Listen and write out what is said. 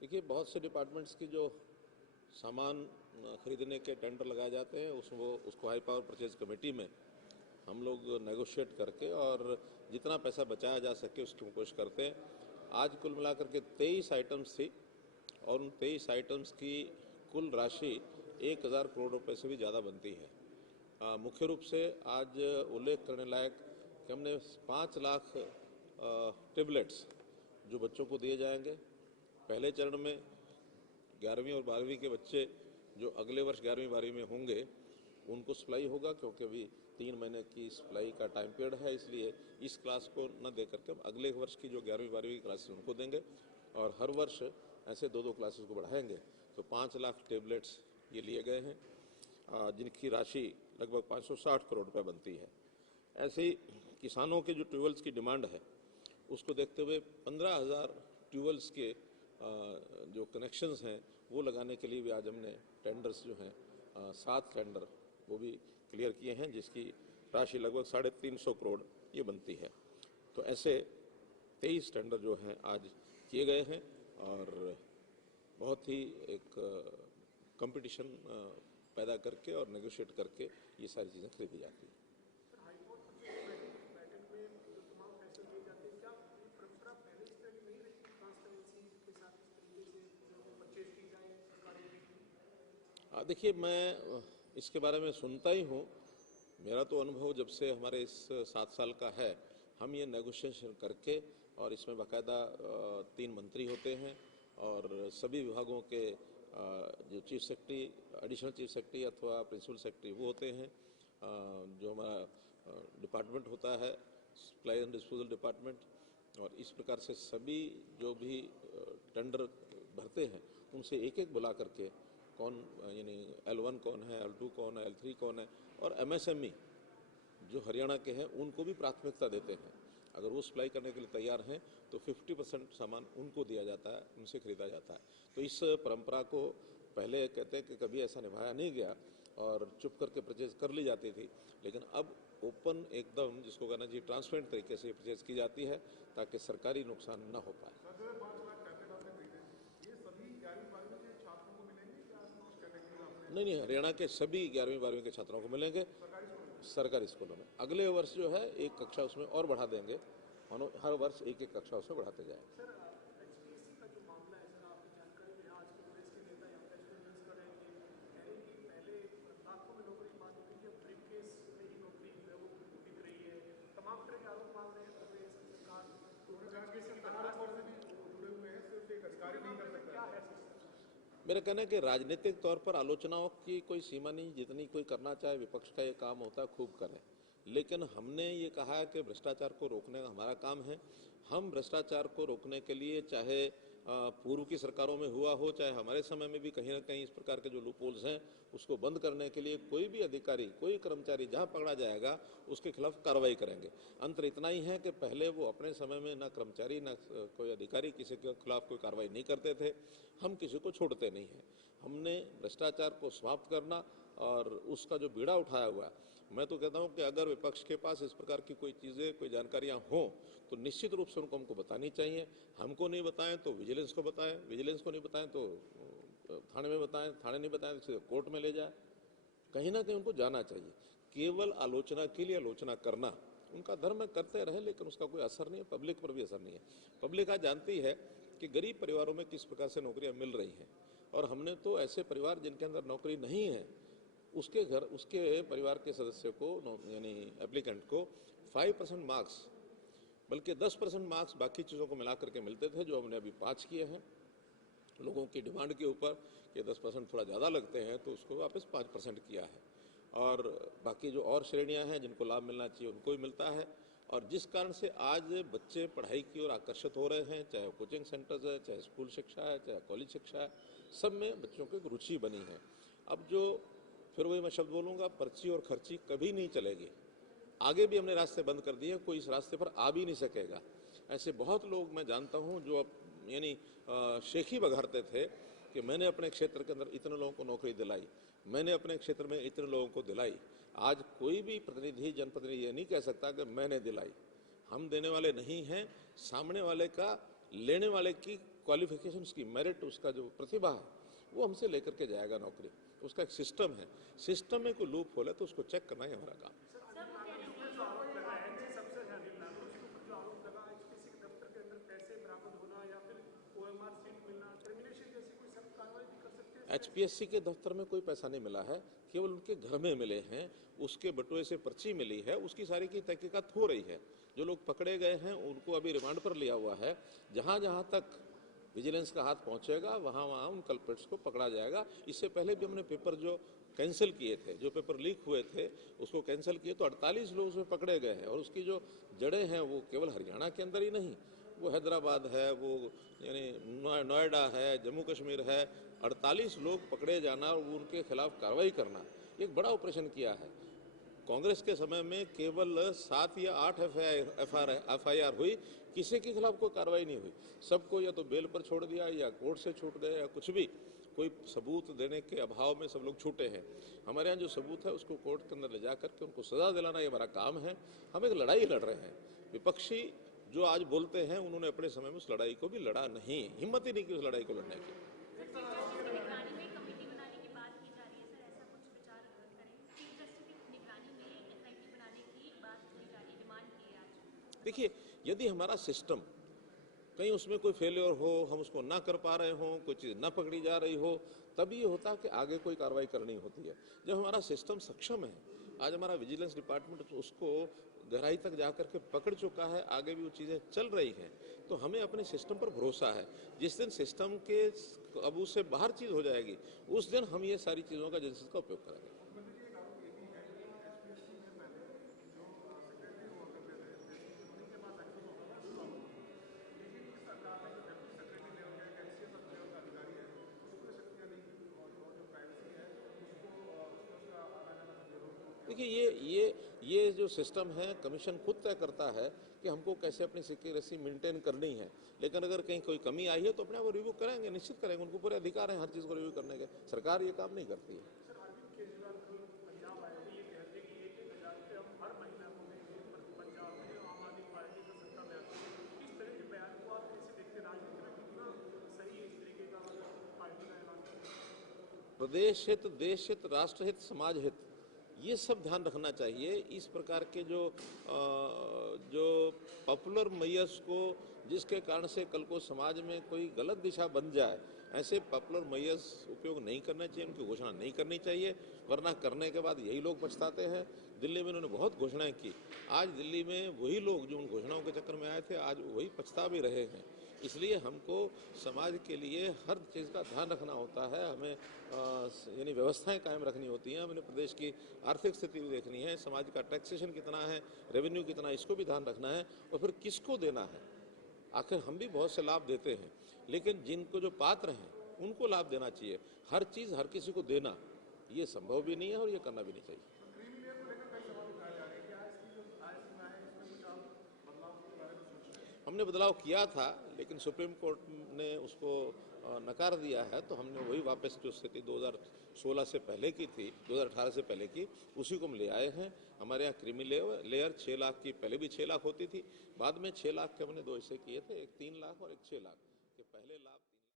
देखिए, बहुत से डिपार्टमेंट्स की जो सामान खरीदने के टेंडर लगाए जाते हैं उसको हाई पावर परचेज कमेटी में हम लोग नेगोशिएट करके और जितना पैसा बचाया जा सके उसकी कोशिश करते हैं। आज कुल मिलाकर के 23 आइटम्स थी और उन 23 आइटम्स की कुल राशि 1000 करोड़ रुपए से भी ज़्यादा बनती है। मुख्य रूप से आज उल्लेख करने लायक कि हमने 5 लाख टेबलेट्स जो बच्चों को दिए जाएंगे। पहले चरण में 11वीं और 12वीं के बच्चे जो अगले वर्ष 11वीं 12वीं में होंगे उनको सप्लाई होगा, क्योंकि अभी 3 महीने की सप्लाई का टाइम पीरियड है, इसलिए इस क्लास को न दे करके हम अगले वर्ष की जो 11वीं 12वीं की क्लासेस उनको देंगे और हर वर्ष ऐसे 2-2 क्लासेस को बढ़ाएंगे। तो 5 लाख टेबलेट्स ये लिए गए हैं, जिनकी राशि लगभग 560 करोड़ रुपए बनती है। ऐसे ही किसानों के जो ट्यूबवेल्स की डिमांड है उसको देखते हुए 15,000 ट्यूबवेल्स के जो कनेक्शंस हैं वो लगाने के लिए भी आज हमने टेंडर्स जो हैं 7 टेंडर वो भी क्लियर किए हैं, जिसकी राशि लगभग 350 करोड़ ये बनती है। तो ऐसे 23 टेंडर जो हैं आज किए गए हैं और बहुत ही एक कंपटीशन पैदा करके और नेगोशिएट करके ये सारी चीज़ें खरीदी जाती हैं। देखिए, मैं इसके बारे में सुनता ही हूँ। मेरा तो अनुभव जब से हमारे इस 7 साल का है, हम ये नेगोशिएशन करके और इसमें बाकायदा 3 मंत्री होते हैं और सभी विभागों के जो chief secretary, additional chief secretary अथवा प्रिंसिपल सेक्रेटरी वो होते हैं, जो हमारा डिपार्टमेंट होता है सप्लाई एंड डिस्पोजल डिपार्टमेंट, और इस प्रकार से सभी जो भी टेंडर भरते हैं उनसे एक एक बुला करके कौन यानी L1 कौन है, L2 कौन है, L3 कौन है, और MSME जो हरियाणा के हैं उनको भी प्राथमिकता देते हैं। अगर वो सप्लाई करने के लिए तैयार हैं तो 50% सामान उनको दिया जाता है, उनसे खरीदा जाता है। तो इस परंपरा को पहले कहते हैं कि कभी ऐसा निभाया नहीं गया और चुप करके परचेज कर ली जाती थी, लेकिन अब ओपन एकदम जिसको कहना चाहिए ट्रांसपेरेंट तरीके से परचेज की जाती है ताकि सरकारी नुकसान न हो पाए। नहीं, हरियाणा के सभी 11वीं 12वीं के छात्रों को मिलेंगे सरकारी स्कूलों में। अगले वर्ष जो है एक कक्षा उसमें और बढ़ा देंगे, हर वर्ष एक एक कक्षा उसमें बढ़ाते जाएंगे। मेरा कहना है कि राजनीतिक तौर पर आलोचनाओं की कोई सीमा नहीं, जितनी कोई करना चाहे, विपक्ष का ये काम होता है खूब करें, लेकिन हमने ये कहा है कि भ्रष्टाचार को रोकने का हमारा काम है। हम भ्रष्टाचार को रोकने के लिए चाहे पूर्व की सरकारों में हुआ हो, चाहे हमारे समय में भी कहीं ना कहीं इस प्रकार के जो लूपहोल्स हैं उसको बंद करने के लिए कोई भी अधिकारी, कोई कर्मचारी जहां पकड़ा जाएगा उसके खिलाफ कार्रवाई करेंगे। अंतर इतना ही है कि पहले वो अपने समय में न कर्मचारी न कोई अधिकारी किसी के खिलाफ कोई कार्रवाई नहीं करते थे। हम किसी को छोड़ते नहीं हैं। हमने भ्रष्टाचार को समाप्त करना और उसका जो बीड़ा उठाया हुआ है, मैं तो कहता हूं कि अगर विपक्ष के पास इस प्रकार की कोई चीज़ें, कोई जानकारियां हों तो निश्चित रूप से उनको हमको बतानी चाहिए। हमको नहीं बताएं तो विजिलेंस को बताएं, विजिलेंस को नहीं बताएं तो थाने में बताएं, थाने नहीं बताएं तो सीधे कोर्ट में ले जाए। कहीं ना कहीं उनको जाना चाहिए। केवल आलोचना के लिए आलोचना करना उनका धर्म है, करते रहे, लेकिन उसका कोई असर नहीं है, पब्लिक पर भी असर नहीं है। पब्लिक आज जानती है कि गरीब परिवारों में किस प्रकार से नौकरियां मिल रही हैं, और हमने तो ऐसे परिवार जिनके अंदर नौकरी नहीं है उसके घर, उसके परिवार के सदस्य को यानी एप्लीकेंट को 5% मार्क्स, बल्कि 10% मार्क्स बाकी चीज़ों को मिलाकर के मिलते थे, जो हमने अभी 5 किए हैं। लोगों की डिमांड के ऊपर कि 10% थोड़ा ज़्यादा लगते हैं तो उसको वापस 5% किया है, और बाकी जो और श्रेणियां हैं जिनको लाभ मिलना चाहिए उनको भी मिलता है। और जिस कारण से आज बच्चे पढ़ाई की ओर आकर्षित हो रहे हैं, चाहे कोचिंग सेंटर्स है, चाहे स्कूल शिक्षा है, चाहे कॉलेज शिक्षा है, सब में बच्चों की एक रुचि बनी है। अब जो फिर वही मैं शब्द बोलूँगा, पर्ची और खर्ची कभी नहीं चलेगी। आगे भी हमने रास्ते बंद कर दिए, कोई इस रास्ते पर आ भी नहीं सकेगा। ऐसे बहुत लोग मैं जानता हूं जो अब यानी शेखी बघारते थे कि मैंने अपने क्षेत्र के अंदर इतने लोगों को नौकरी दिलाई, मैंने अपने क्षेत्र में इतने लोगों को दिलाई। आज कोई भी प्रतिनिधि, जनप्रतिनिधि ये नहीं कह सकता कि मैंने दिलाई। हम देने वाले नहीं हैं, सामने वाले का, लेने वाले की क्वालिफिकेशन, उसकी मेरिट, उसका जो प्रतिभा है वो हमसे लेकर के जाएगा नौकरी। उसका एक सिस्टम है, सिस्टम में कोई लूप होल है तो उसको चेक करना ही हमारा काम। HPSC के दफ्तर में कोई पैसा नहीं मिला है, केवल उनके घर में मिले हैं, उसके बटुए से पर्ची मिली है, उसकी सारी की तहकीकात हो रही है। जो लोग पकड़े गए हैं उनको अभी रिमांड पर लिया हुआ है। जहां जहां तक विजिलेंस का हाथ पहुंचेगा वहां वहां उन कल्प्रिट्स को पकड़ा जाएगा। इससे पहले भी हमने पेपर जो कैंसिल किए थे, जो पेपर लीक हुए थे उसको कैंसिल किए तो 48 लोग उसमें पकड़े गए हैं। और उसकी जो जड़ें हैं वो केवल हरियाणा के अंदर ही नहीं, वो हैदराबाद है, वो यानी नोएडा है, जम्मू कश्मीर है। 48 लोग पकड़े जाना और उनके खिलाफ कार्रवाई करना, एक बड़ा ऑपरेशन किया है। कांग्रेस के समय में केवल 7 या 8 FIR हुई, किसी के खिलाफ कोई कार्रवाई नहीं हुई। सबको या तो बेल पर छोड़ दिया या कोर्ट से छूट गए या कुछ भी, कोई सबूत देने के अभाव में सब लोग छूटे हैं। हमारे यहाँ जो सबूत है उसको कोर्ट के अंदर ले जा करके उनको सजा दिलाना ये हमारा काम है। हम एक लड़ाई लड़ रहे हैं। विपक्षी जो आज बोलते हैं उन्होंने अपने समय में उस लड़ाई को भी लड़ा नहीं, हिम्मत ही नहीं की उस लड़ाई को लड़ने की। देखिए, यदि हमारा सिस्टम कहीं उसमें कोई फेलियर हो, हम उसको ना कर पा रहे हो, कोई चीज़ ना पकड़ी जा रही हो, तब ये होता कि आगे कोई कार्रवाई करनी होती है। जब हमारा सिस्टम सक्षम है, आज हमारा विजिलेंस डिपार्टमेंट उसको गहराई तक जाकर के पकड़ चुका है, आगे भी वो चीज़ें चल रही हैं, तो हमें अपने सिस्टम पर भरोसा है। जिस दिन सिस्टम के अब उससे बाहर चीज़ हो जाएगी, उस दिन हम ये सारी चीज़ों का एजेंसीज का उपयोग करेंगे। देखिए, ये जो सिस्टम है, कमीशन खुद तय करता है कि हमको कैसे अपनी सिक्योरिटी मेंटेन करनी है। लेकिन अगर कहीं कोई कमी आई है तो अपने आप रिव्यू करेंगे, निश्चित करेंगे। उनको पूरे अधिकार हैं हर चीज़ को रिव्यू करने के। सरकार ये काम नहीं करती है। प्रदेश हित, देश हित, राष्ट्र हित, समाज हित, ये सब ध्यान रखना चाहिए। इस प्रकार के जो पॉपुलर मैयर्स को, जिसके कारण से कल को समाज में कोई गलत दिशा बन जाए, ऐसे पॉपुलर मैयर्स उपयोग नहीं करने चाहिए, उनकी घोषणा नहीं करनी चाहिए, वरना करने के बाद यही लोग पछताते हैं। दिल्ली में उन्होंने बहुत घोषणाएं की, आज दिल्ली में वही लोग जो उन घोषणाओं के चक्कर में आए थे आज वही पछता भी रहे हैं। इसलिए हमको समाज के लिए हर चीज़ का ध्यान रखना होता है। हमें यानी व्यवस्थाएं कायम रखनी होती हैं। हमने प्रदेश की आर्थिक स्थिति भी देखनी है, समाज का टैक्सेशन कितना है, रेवेन्यू कितना है, इसको भी ध्यान रखना है। और फिर किसको देना है, आखिर हम भी बहुत से लाभ देते हैं, लेकिन जिनको जो पात्र हैं उनको लाभ देना चाहिए। हर चीज़ हर किसी को देना ये संभव भी नहीं है और ये करना भी नहीं चाहिए। हमने बदलाव किया था, लेकिन सुप्रीम कोर्ट ने उसको नकार दिया है, तो हमने वही वापस जो स्थिति 2016 से पहले की थी, 2018 से पहले की, उसी को हम ले आए हैं। हमारे यहाँ क्रीमी लेयर 6 लाख की, पहले भी 6 लाख होती थी, बाद में 6 लाख के हमने 2 हिस्से किए थे, एक 3 लाख और एक 6 लाख।